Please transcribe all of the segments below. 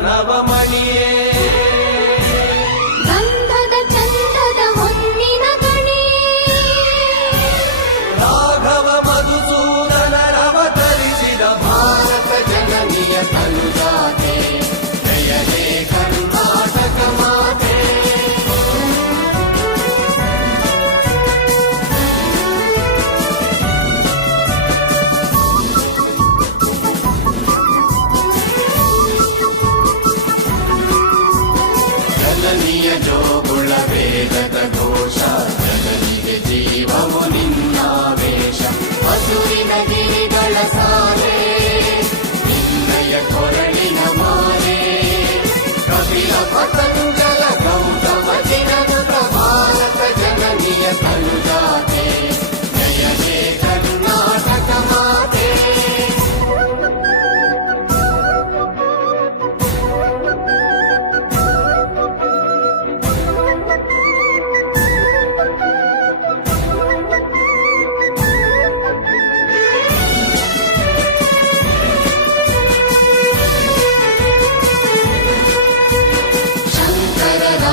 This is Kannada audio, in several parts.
ನವಮಣಿಯೇ ಗಂಧದ ಚಂದದ ಹೊನ್ನಿನ ಗಣಿಯೇ ರಾಘವ ಮಧುಸೂದನರವತರಿಸಿದ ಭಾರತ ಜನನಿಯ ತನುಜಾತೆ ಜಯ ಹೇ ಕರ್ನಾಟಕ ಮಾತೆ ಜನನಿಯ ಜೋಗುಳ ವೇದದ ಘೋಷ ಜನನಿಗೆ ಜೀವವು ನಿನ್ನಾವೇಶ ಹಸುರಿನ ಗಿರಿಗಳ ಸಾಲೆ ನಿನ್ನಯ ಕೊರಳಿನ ಮಾಲೆ ಕಪಿಲ ಪತಂಜಲ ಗೌತಮ ಜಿನನುತ ಭಾರತ ಜನನಿಯ ತನುಜಾತೆ ಜಯ ಹೇ ಕರ್ನಾಟಕ ಮಾತೆ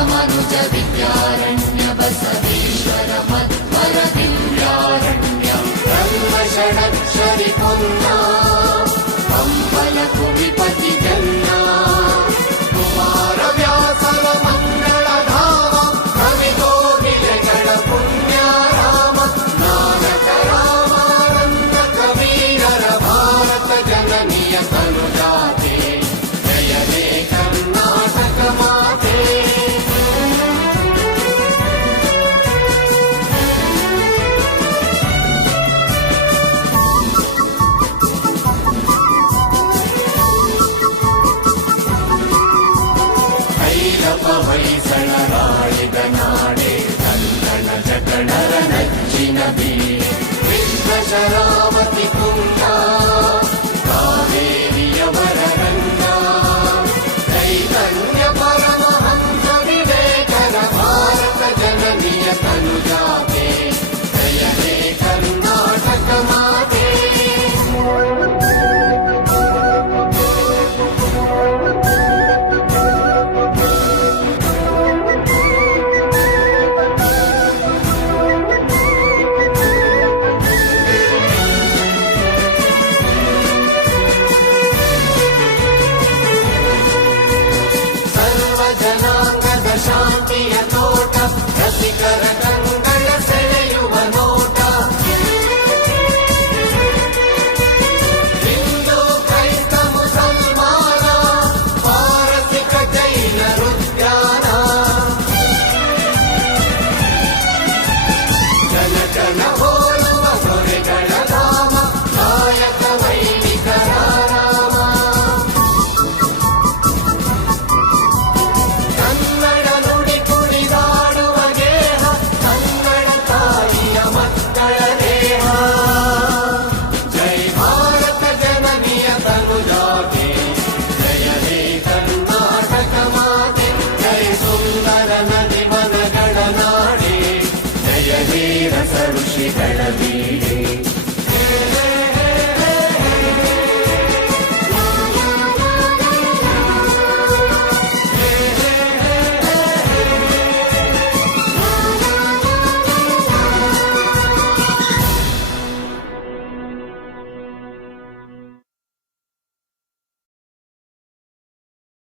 ಮನುಜ ವಿದ್ಯಾರಣ್ಯ ಬಸವೇಶ್ವರ ಮಧ್ವರ ದಿವ್ಯಾರಣ್ಯ ಬ್ರಹ್ಮ ಷಡಕ್ಷರಿ ಪುನ್ನ ಕಂಬಲ ಕುವಿಪತಿ ಜನ್ನ ಕುಮಾರ ವ್ಯಾಸರ ಮಂಗಳ ಧಾಮ ಕವಿಗೋಗಿಲೆಗಳ ಪುಣ್ಯ ರಾಮ ನಾನಕ ರಾಮಾನಂದ ಕವೀರರ ಭಾರತ ಜನನಿಯ ತನುಜಾತೆ ಜಯ ಹೇ ಕರ್ನಾಟಕ ಮಾತೆ ಹೊಯ್ಸಳರಾಳಿದ ನಾಡೆ ಕನ್ನಡ ಜಟಣರ ನಚ್ಚಿನ ಬೀಡೆ ವಿಶ್ವ ಶರಾವತಿ ತುಂಗ